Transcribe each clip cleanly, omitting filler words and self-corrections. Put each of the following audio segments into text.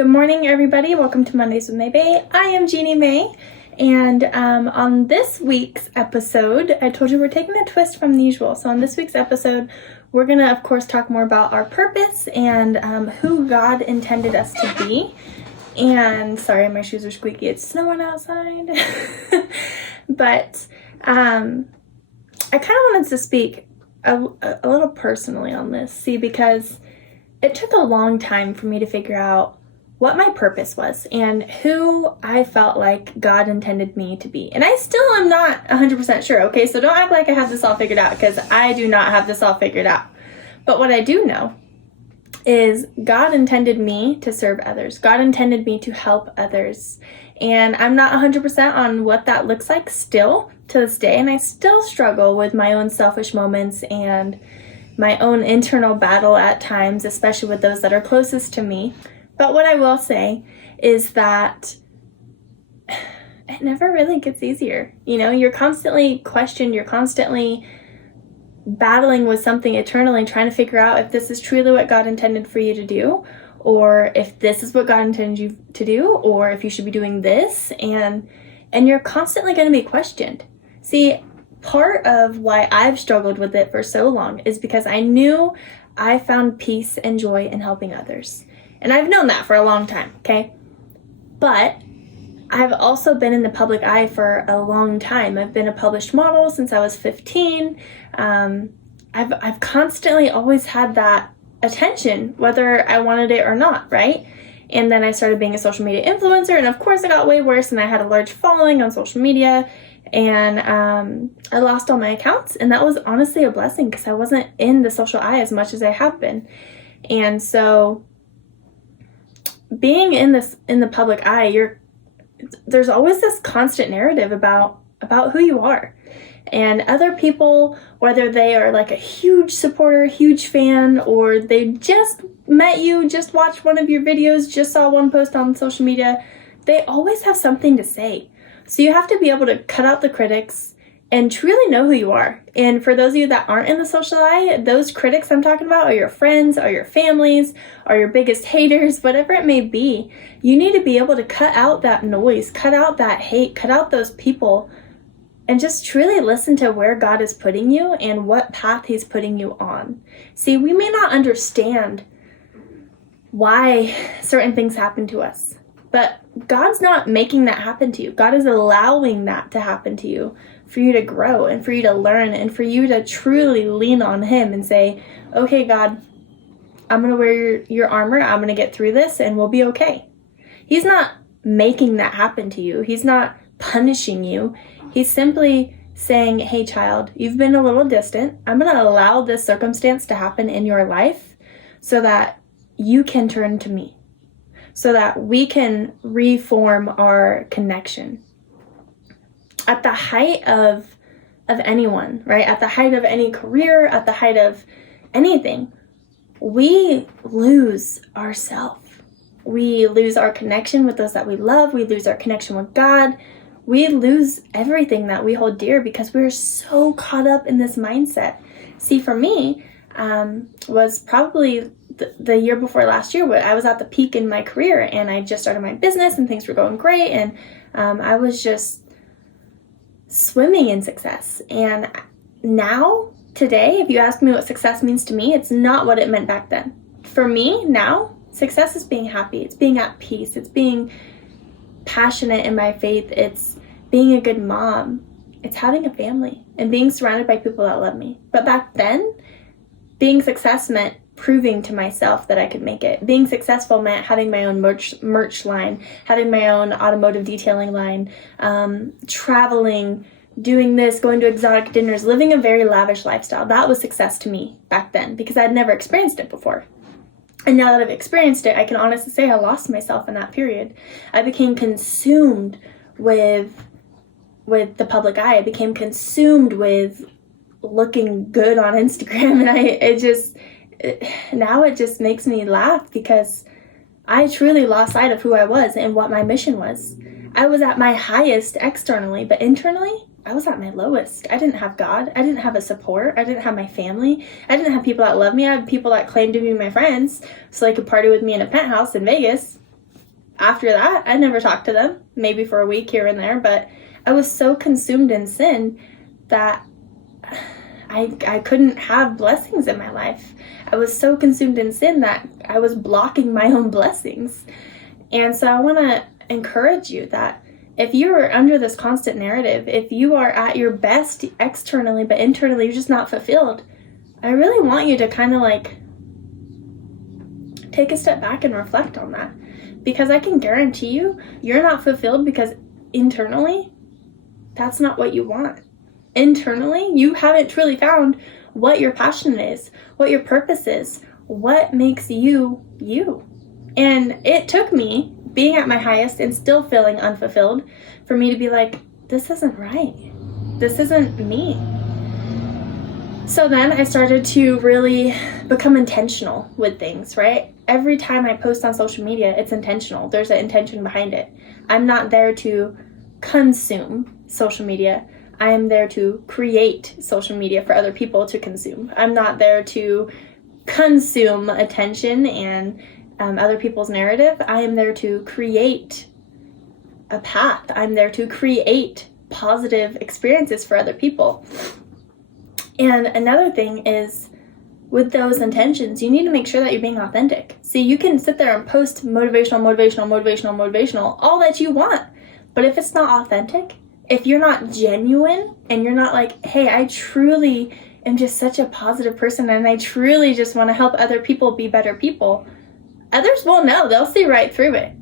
Good morning, everybody. Welcome to Mondays with Mae Bae. I am Jeannie Mae, and on this week's episode, I told you we're taking a twist from the usual. So on this week's episode, we're going to, of course, talk more about our purpose and who God intended us to be. And sorry, my shoes are squeaky. It's snowing outside. But I kind of wanted to speak a little personally on this. See, because it took a long time for me to figure out what my purpose was and who I felt like God intended me to be. And I still am not 100% sure, okay? So don't act like I have this all figured out, because I do not have this all figured out. But what I do know is God intended me to serve others. God intended me to help others. And I'm not 100% on what that looks like still to this day. And I still struggle with my own selfish moments and my own internal battle at times, especially with those that are closest to me. But what I will say is that it never really gets easier. You know, you're constantly questioned, you're constantly battling with something eternally, trying to figure out if this is truly what God intended for you to do, or if this is what God intended you to do, or if you should be doing this, and you're constantly going to be questioned. See, part of why I've struggled with it for so long is because I knew I found peace and joy in helping others. And I've known that for a long time, okay? But I've also been in the public eye for a long time. I've been a published model since I was 15. I've constantly always had that attention, whether I wanted it or not, right? And then I started being a social media influencer, and of course it got way worse, and I had a large following on social media, and I lost all my accounts, and that was honestly a blessing because I wasn't in the social eye as much as I have been. And so being in the public eye, there's always this constant narrative about who you are. And other people, whether they are like a huge supporter, huge fan, or they just met you, just watched one of your videos, just saw one post on social media, they always have something to say. So you have to be able to cut out the critics and truly know who you are. And for those of you that aren't in the social eye, those critics I'm talking about are your friends, are your families, are your biggest haters, whatever it may be. You need to be able to cut out that noise, cut out that hate, cut out those people, and just truly listen to where God is putting you and what path He's putting you on. See, we may not understand why certain things happen to us, but God's not making that happen to you. God is allowing that to happen to you for you to grow and for you to learn and for you to truly lean on Him and say, okay, God, I'm going to wear your armor. I'm going to get through this and we'll be okay. He's not making that happen to you. He's not punishing you. He's simply saying, hey, child, you've been a little distant. I'm going to allow this circumstance to happen in your life so that you can turn to me, so that we can reform our connection. At the height of anyone, right? At the height of any career, at the height of anything, we lose ourselves. We lose our connection with those that we love. We lose our connection with God. We lose everything that we hold dear because we're so caught up in this mindset. See, for me, was probably the year before last year where I was at the peak in my career, and I just started my business and things were going great, and I was just swimming in success. And now, today, if you ask me what success means to me, it's not what it meant back then. For me, now, success is being happy. It's being at peace. It's being passionate in my faith. It's being a good mom. It's having a family and being surrounded by people that love me. But back then, being success meant proving to myself that I could make it. Being successful meant having my own merch line, having my own automotive detailing line, traveling, doing this, going to exotic dinners, living a very lavish lifestyle. That was success to me back then because I'd never experienced it before. And now that I've experienced it, I can honestly say I lost myself in that period. I became consumed with the public eye. I became consumed with looking good on Instagram, and now it just makes me laugh because I truly lost sight of who I was and what my mission was. I was at my highest externally, but internally, I was at my lowest. I didn't have God. I didn't have a support. I didn't have my family. I didn't have people that loved me. I had people that claimed to be my friends so they could party with me in a penthouse in Vegas. after that, I never talked to them, maybe for a week here and there, but I was so consumed in sin that I couldn't have blessings in my life. I was so consumed in sin that I was blocking my own blessings. And so I want to encourage you that if you are under this constant narrative, if you are at your best externally, but internally you're just not fulfilled, I really want you to kind of like take a step back and reflect on that. Because I can guarantee you, you're not fulfilled because internally, that's not what you want. Internally, you haven't truly found what your passion is, what your purpose is, what makes you, you. And it took me being at my highest and still feeling unfulfilled for me to be like, this isn't right. This isn't me. So then I started to really become intentional with things, right? Every time I post on social media, it's intentional. There's an intention behind it. I'm not there to consume social media. I am there to create social media for other people to consume. I'm not there to consume attention and other people's narrative. I am there to create a path. I'm there to create positive experiences for other people. And another thing is, with those intentions, you need to make sure that you're being authentic. See, you can sit there and post motivational all that you want. But if it's not authentic, if you're not genuine and you're not like, hey, I truly am just such a positive person and I truly just want to help other people be better people, others won't know. They'll see right through it.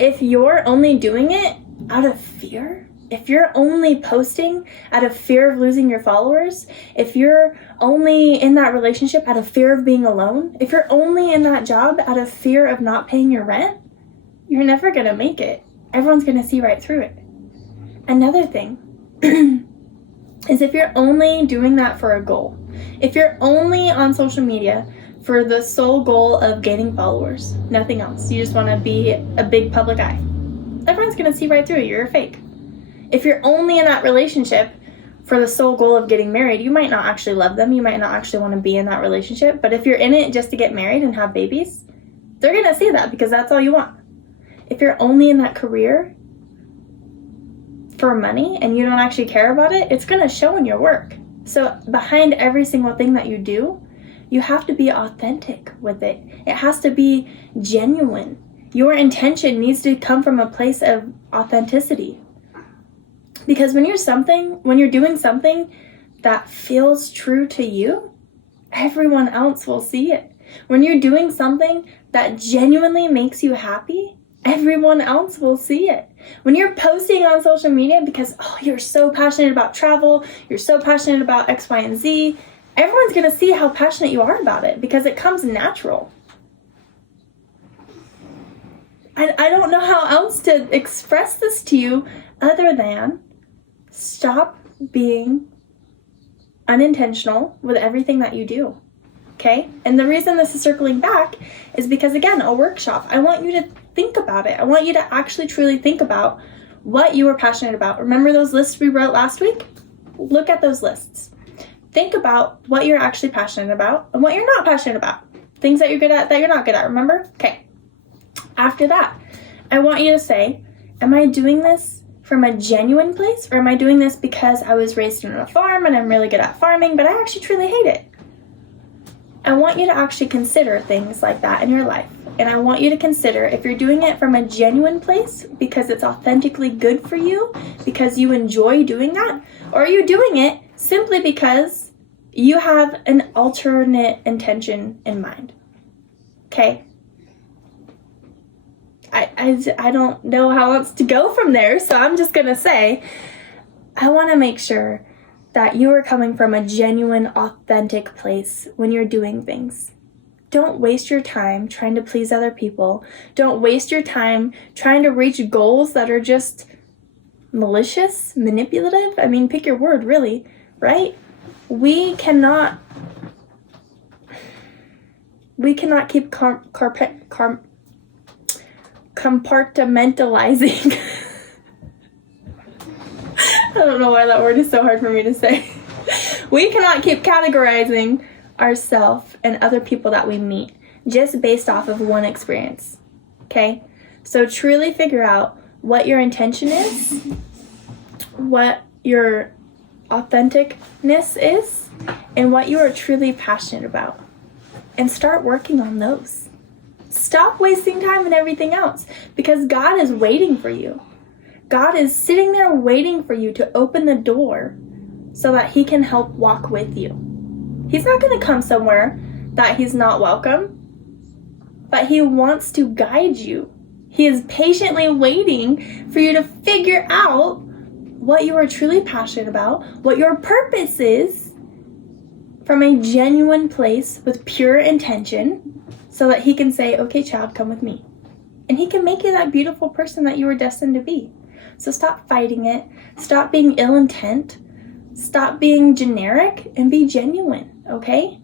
If you're only doing it out of fear, if you're only posting out of fear of losing your followers, if you're only in that relationship out of fear of being alone, if you're only in that job out of fear of not paying your rent, you're never going to make it. Everyone's going to see right through it. Another thing is if you're only doing that for a goal, if you're only on social media for the sole goal of gaining followers, nothing else, you just want to be a big public eye, everyone's going to see right through it. You're a fake. If you're only in that relationship for the sole goal of getting married, you might not actually love them. You might not actually want to be in that relationship. But if you're in it just to get married and have babies, they're going to see that because that's all you want. If you're only in that career for money and you don't actually care about it, it's going to show in your work. So behind every single thing that you do, you have to be authentic with it. It has to be genuine. Your intention needs to come from a place of authenticity. Because when you're doing something that feels true to you, everyone else will see it. When you're doing something that genuinely makes you happy, everyone else will see it. When you're posting on social media because, you're so passionate about travel, you're so passionate about X, Y, and Z, everyone's going to see how passionate you are about it because it comes natural. I don't know how else to express this to you other than stop being unintentional with everything that you do, okay? And the reason this is circling back is because, again, a workshop. I want you to think about it. I want you to actually truly think about what you are passionate about. Remember those lists we wrote last week? Look at those lists. Think about what you're actually passionate about and what you're not passionate about. Things that you're good at that you're not good at, remember? Okay. After that, I want you to say, am I doing this from a genuine place, or am I doing this because I was raised on a farm and I'm really good at farming, but I actually truly hate it? I want you to actually consider things like that in your life. And I want you to consider if you're doing it from a genuine place because it's authentically good for you, because you enjoy doing that, or are you doing it simply because you have an alternate intention in mind? Okay? I don't know how else to go from there, so I'm just going to say, I want to make sure that you are coming from a genuine, authentic place when you're doing things. Don't waste your time trying to please other people. Don't waste your time trying to reach goals that are just malicious, manipulative. I mean, pick your word, really, right? We cannot keep compartmentalizing. I don't know why that word is so hard for me to say. We cannot keep categorizing ourselves and other people that we meet just based off of one experience. Okay? So truly figure out what your intention is, what your authenticness is, and what you are truly passionate about. And start working on those. Stop wasting time on everything else, because God is waiting for you. God is sitting there waiting for you to open the door so that he can help walk with you. He's not going to come somewhere that he's not welcome, but he wants to guide you. He is patiently waiting for you to figure out what you are truly passionate about, what your purpose is, from a genuine place with pure intention, so that he can say, okay, child, come with me. And he can make you that beautiful person that you were destined to be. So stop fighting it. Stop being ill intent. Stop being generic and be genuine, okay?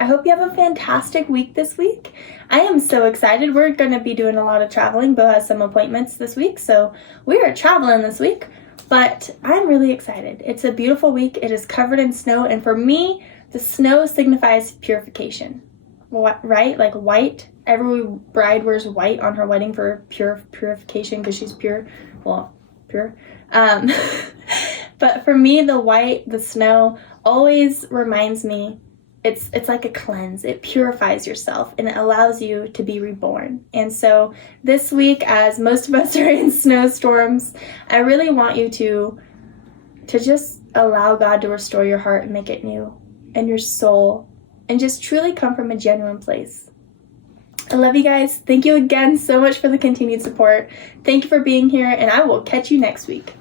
I hope you have a fantastic week this week. I am so excited. We're going to be doing a lot of traveling. Bo has some appointments this week, so we are traveling this week. But I'm really excited. It's a beautiful week. It is covered in snow, and for me, the snow signifies purification, right? Like white. Every bride wears white on her wedding for purification because she's pure. Well, pure. But for me, the white, the snow, always reminds me it's like a cleanse. It purifies yourself and it allows you to be reborn. And so this week, as most of us are in snowstorms, I really want you to just allow God to restore your heart and make it new, and your soul, and just truly come from a genuine place. I love you guys. Thank you again so much for the continued support. Thank you for being here, and I will catch you next week.